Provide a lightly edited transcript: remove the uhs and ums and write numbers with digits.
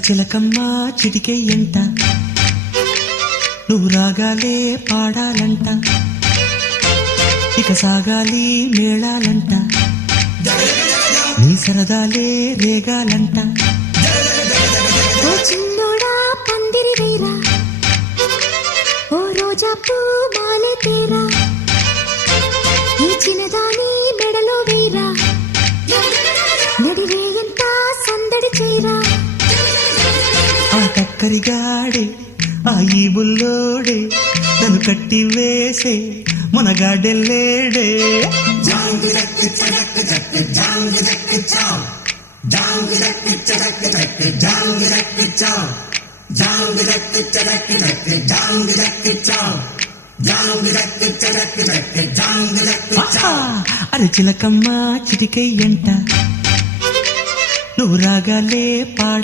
చిలకమ్మ చిటికెయ్యంట నువ్వు రాగాలే పాడాలంట ఇక సాగాలి మేళాలంట నీ సరదాలే రేగాలంట ఓ చిన్నోడా పందిరి వేరా ఓ రోజా పూ మాలే తేరా ఈ చిన్నదాని మెడలో వేరా నడిరే ఎంత సందడి చేరా ఆ కక్కరిగాడే ఆ ఈ బుల్లోడే నన్ను కట్టి వేసే మునగాడెల్లేడే అరే చిలకమ్మ చిటికెయ్యంట నువ్వు రాగాలే పాడ